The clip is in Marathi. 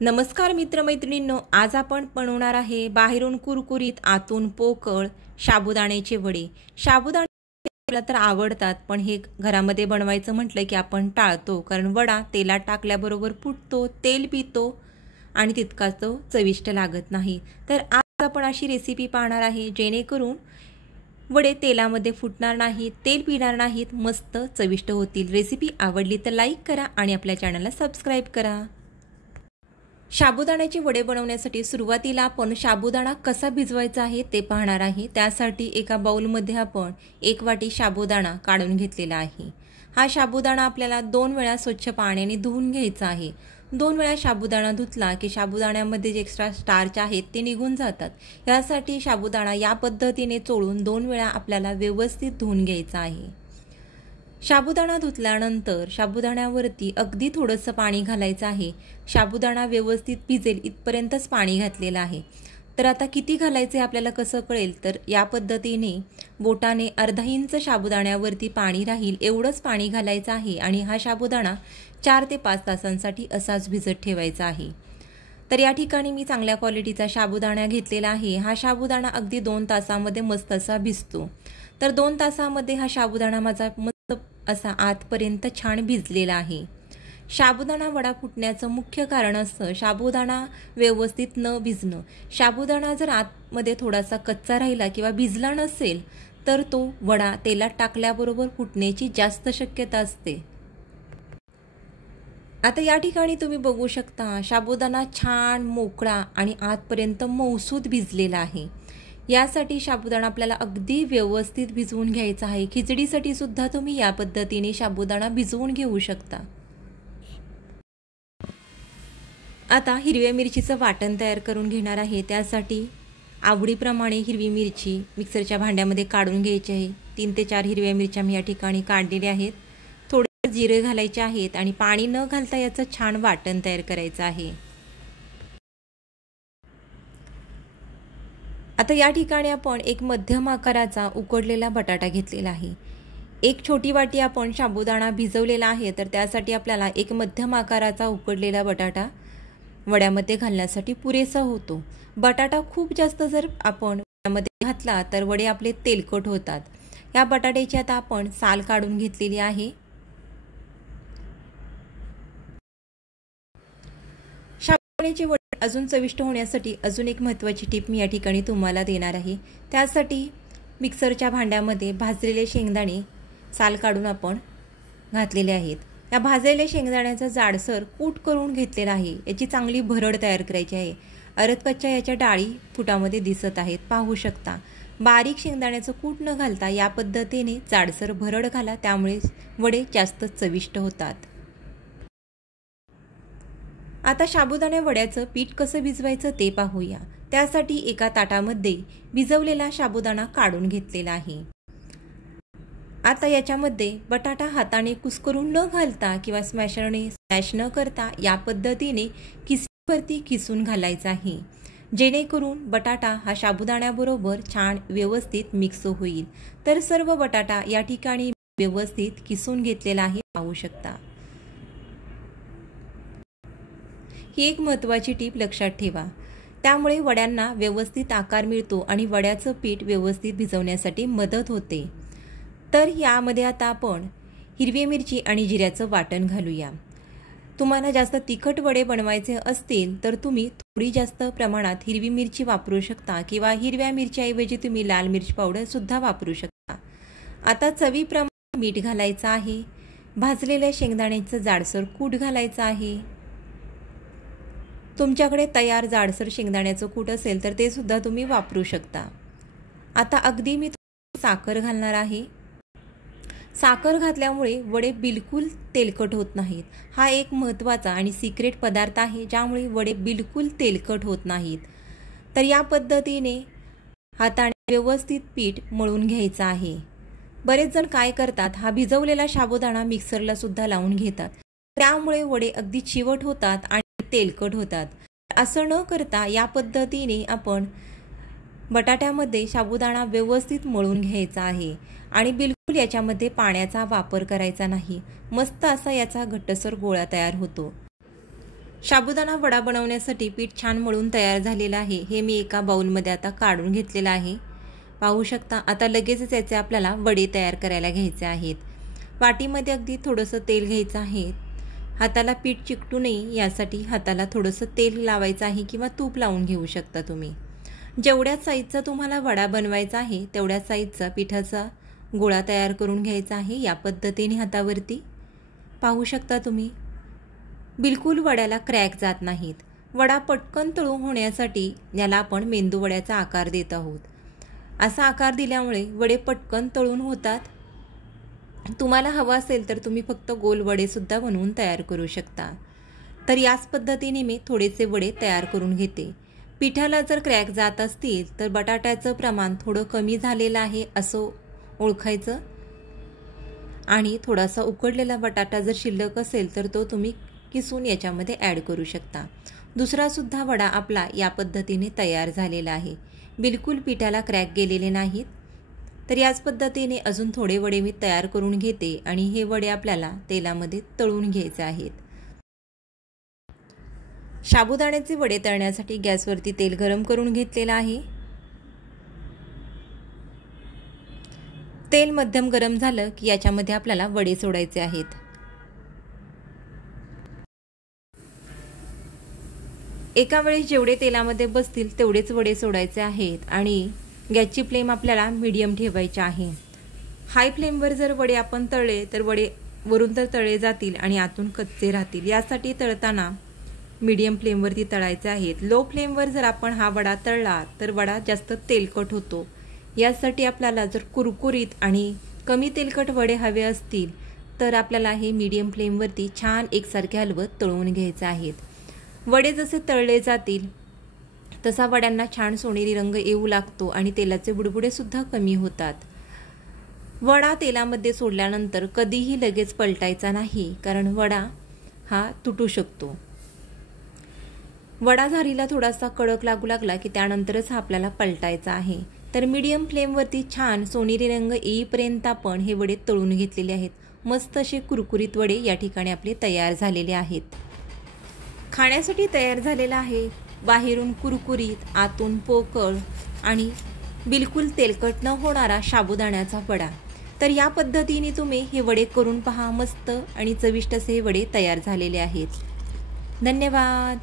नमस्कार मित्रमैत्रिणींनो, आज आपण बनवणार आहे बाहेरून कुरकुरीत आतून पोकळ साबुदाण्याचे वडे। साबुदाणे तर आवडतात, पण हे घरामध्ये बनवायचं म्हटलं की आपण टाळतो, कारण वडा तेलात टाकल्याबरोबर फुटतो, तेल पितो आणि तितकाच तो चविष्ट लागत नाही। तर आज आपण अशी रेसिपी पाहणार आहे जेणेकरून वडे तेलामध्ये फुटणार नाहीत, तेल पिणार नाहीत, मस्त चविष्ट होतील। रेसिपी आवडली तर लाईक करा आणि आपल्या चॅनलला सबस्क्राइब करा। साबुदाण्याचे वडे बनवण्यासाठी सुरुवातीला आपण साबुदाणा कसा भिजवायचा आहे ते पाहणार आहे। त्यासाठी एका बाउलमध्ये आपण 1 वाटी साबुदाणा काढून घेतलेला आहे। हा साबुदाणा आपल्याला 2 वेळा स्वच्छ पाण्याने धुवून घ्यायचा आहे। 2 वेळा साबुदाणा धुतला की साबुदाण्यामध्ये जे एक्स्ट्रा स्टार्च आहेत ते निघून जातात। यासाठी साबुदाणा या पद्धतीने चोळून 2 वेळा आपल्याला व्यवस्थित धुवून घ्यायचा आहे। साबुदाणा धुतल्यानंतर साबुदाण्यावरती अगदी थोडंसं पाणी घालायचं आहे। साबुदाणा व्यवस्थित भिजेल इथपर्यंतच पाणी घातलेलं आहे। तर आता किती घालायचे आपल्याला कसं कळेल, तर या पद्धतीने बोटाने अर्धा इंच साबुदाण्यावरती पाणी राहील एवढंच पाणी घालायचं आहे आणि हा साबुदाणा 4 ते 5 तासांसाठी असाच भिजत ठेवायचा आहे। तर या ठिकाणी मी चांगल्या क्वालिटीचा साबुदाणा घेतलेला आहे। हा साबुदाणा अगदी 2 तासामध्ये मस्त असा भिजतो। तर 2 तासामध्ये हा साबुदाणा माझा मस्त असा आतपर्यंत छान भिजलेला आहे। साबुदाणा वडा फुटण्याचं मुख्य कारण असतं साबुदाणा व्यवस्थित न भिजणं। साबुदाणा जर आतमध्ये थोडासा कच्चा राहिला किंवा भिजला नसेल तर तो वडा तेलात टाकल्याबरोबर फुटण्याची जास्त शक्यता असते। आता या ठिकाणी तुम्ही बघू शकता साबुदाणा छान मोकळा आणि आतपर्यंत मऊसूत भिजलेला आहे। यासाठी साबुदाणा आपल्याला अगदी व्यवस्थित भिजवून घ्यायचा आहे। खिचडीसाठी सुद्धा तुम्ही या पद्धतीने साबुदाणा भिजवून घेऊ शकता। आता हिरव्या मिरचीचं वाटण तयार करून घेणार आहे। त्यासाठी आवडीप्रमाणे हिरवी मिरची मिक्सरच्या भांड्यामध्ये काढून घ्यायची आहे। 3 ते 4 हिरव्या मिरच्या मी या ठिकाणी काढलेल्या आहेत। थोडे जिरे घालायचे आहेत आणि पाणी न घालता याचं छान वाटण तयार करायचं आहे। आता या ठिकाणी आपण एक मध्यम आकाराचा उकडलेला बटाटा घेतलेला आहे। एक छोटी वाटी आपण साबुदाणा भिजवलेला आहे, तर त्यासाठी आपल्याला एक मध्यम आकाराचा उकडलेला बटाटा वड्यामध्ये घालण्यासाठी पुरेसा होतो। बटाटा खूप जास्त जर आपण वड्यामध्ये घातला तर वडे आपले तेलकट होतात। या बटाट्याची आता आपण साल काढून घेतलेली आहे। साबुदाण्याचे वडे अजून चविष्ट होण्यासाठी अजून एक महत्त्वाची टिप मी या ठिकाणी तुम्हाला देणार आहे। त्यासाठी मिक्सरच्या भांड्यामध्ये भाजलेले शेंगदाणे साल काढून आपण घातलेले आहेत। या भाजलेल्या शेंगदाण्याचा जाडसर कूट करून घेतलेला आहे। याची चांगली भरड तयार करायची आहे। अरदकच्च्या याच्या डाळी फुटामध्ये दिसत आहेत, पाहू शकता। बारीक शेंगदाण्याचं कूट न घालता या पद्धतीने जाडसर भरड घाला, त्यामुळे वडे जास्त चविष्ट होतात। आता साबुदाणा वड्याचं पीठ कसं भिजवायचं ते पाहूया। त्यासाठी एका ताटामध्ये भिजवलेला साबुदाणा काढून घेतलेला आहे। आता याच्यामध्ये बटाटा हाताने कुस्करून न घालता किंवा स्मॅशरने स्मॅश न करता या पद्धतीने खिसणीवरती खिसून घालायचा आहे, जेणेकरून बटाटा हा साबुदाण्याबरोबर छान व्यवस्थित मिक्स होईल। तर सर्व बटाटा या ठिकाणी व्यवस्थित खिसून घेतलेला आहे, पाहू शकता। ही एक महत्त्वाची टीप लक्षात ठेवा, त्यामुळे वड्यांना व्यवस्थित आकार मिळतो आणि वड्याचं पीठ व्यवस्थित भिजवण्यासाठी मदत होते। तर यामध्ये आता आपण हिरवी मिरची आणि जिऱ्याचं वाटण घालूया। तुम्हाला जास्त तिखट वडे बनवायचे असतील तर तुम्ही थोडी जास्त प्रमाणात हिरवी मिरची वापरू शकता किंवा हिरव्या मिरच्याऐवजी तुम्ही लाल मिरची पावडर सुद्धा वापरू शकता। आता चवीप्रमाणे मीठ घालायचं आहे। भाजलेल्या शेंगदाण्याचं जाडसर कूट घालायचं आहे। तुमच्याकडे तयार जाडसर शेंगदाण्याचं कूट असेल तर ते सुद्धा तुम्ही वापरू शकता। आता अगदी मी साखर घालणार आहे। साखर घातल्यामुळे वडे बिलकुल तेलकट होत नाहीत। हा एक महत्त्वाचा आणि सिक्रेट पदार्थ आहे, ज्यामुळे वडे बिलकुल तेलकट होत नाहीत। तर या पद्धतीने हाताने व्यवस्थित पीठ मळून घ्यायचं आहे। बरेच जण काय करतात, हा भिजवलेला साबुदाणा मिक्सरला सुद्धा लावून घेतात, त्यामुळे वडे अगदी चिवट होतात आणि तेलकट होतात। असं न करता या पद्धतीने आपण बटाट्यामध्ये साबुदाणा व्यवस्थित मळून घ्यायचा आहे आणि बिलकुल याच्यामध्ये पाण्याचा वापर करायचा नाही। मस्त असा याचा घट्टसर गोळा तयार होतो। साबुदाणा वडा बनवण्यासाठी पीठ छान मळून तयार झालेलं आहे। हे मी एका बाउलमध्ये आता काढून घेतलेलं आहे। पाहू शकता। आता लगेचच याचे आपल्याला वडे तयार करायला घ्यायचे आहेत। वाटीमध्ये अगदी थोडंसं तेल घ्यायचं आहे। हाताला पीठ चिकटू नये यासाठी हाताला थोडंसं तेल लावायचं आहे किंवा तूप लावून घेऊ शकता तुम्ही। जेवढ्या साईजचा तुम्हाला वडा बनवायचा आहे तेवढ्या साईजचा पिठाचा गोळा तयार करून घ्यायचा आहे। या पद्धतीने हातावरती पाहू शकता तुम्ही। बिलकुल वड्याला क्रॅक जात नाहीत। वडा पटकन तळून होण्यासाठी याला आपण मेंदू वड्याचा आकार देत आहोत। असा आकार दिल्यामुळे वडे पटकन तळून होतात। तुम्हाला हवा असेल तर तुम्ही फक्त गोल वडे सुद्धा बनवून तयार करू शकता। तर याच पद्धतीने मी थोडेसे वडे तयार करून घेते। पिठाला जर क्रॅक जात असतील तर बटाट्याचं प्रमाण थोडं कमी झालेलं आहे असं ओळखायचं आणि थोडासा उकडलेला बटाटा जर शिल्लक असेल तर तो तुम्ही किसून याच्यामध्ये ॲड करू शकता। दुसरा सुद्धा वडा आपला या पद्धतीने तयार झालेला आहे। बिलकुल पिठाला क्रॅक गेलेले नाहीत। तर याच पद्धतीने अजून थोडे वडे मी तयार करून घेते आणि हे वडे आपल्याला तेलामध्ये तळून घ्यायचे आहेत। साबुदाण्याचे वडे तळण्यासाठी गॅसवरती तेल गरम करून घेतलेलं आहे। तेल मध्यम गरम झालं की याच्यामध्ये आपल्याला वडे सोडायचे आहेत। एका वेळेस जेवढे तेलामध्ये बसतील तेवढेच वडे सोडायचे आहेत आणि गॅसची फ्लेम आपल्याला मीडियम ठेवायची आहे। हाय फ्लेमवर जर वडे आपण तळले तर वडे वरून तर तळले जातील आणि आतून कच्चे राहतील। यासाठी तळताना मीडियम फ्लेमवरती तळायचे आहेत। लो फ्लेमवर जर आपण हा वडा तळला तर वडा जास्त तेलकट होतो। यासाठी आपल्याला जर कुरकुरीत आणि कमी तेलकट वडे हवे असतील तर आपल्याला हे मीडियम फ्लेमवरती छान एकसारखे हलवत तळून घ्यायचे आहेत। वडे जसे तळले जातील तसा वड्यांना छान सोनेरी रंग येऊ लागतो आणि तेलाचे बुडबुडे सुद्धा कमी होतात। वडा तेलामध्ये सोडल्यानंतर कधीही लगेच पलटायचा नाही, कारण वडा हा तुटू शकतो। वडा झारीला थोडासा कडक लागू लागला की त्यानंतरच हा आपल्याला पलटायचा आहे। तर मीडियम फ्लेमवरती छान सोनेरी रंग येईपर्यंत आपण हे वडे तळून घेतलेले आहेत। मस्त असे कुरकुरीत वडे या ठिकाणी आपले तयार झालेले आहेत। खाण्यासाठी तयार झालेला आहे। बाहेरून कुरकुरीत आतून पोकळ आणि बिलकुल तेलकट न होणारा साबुदाण्याचा वडा। तर या पद्धतीने तुम्ही हे वडे करून पहा। मस्त आणि चविष्ट असे हे वडे तयार झालेले आहेत। धन्यवाद।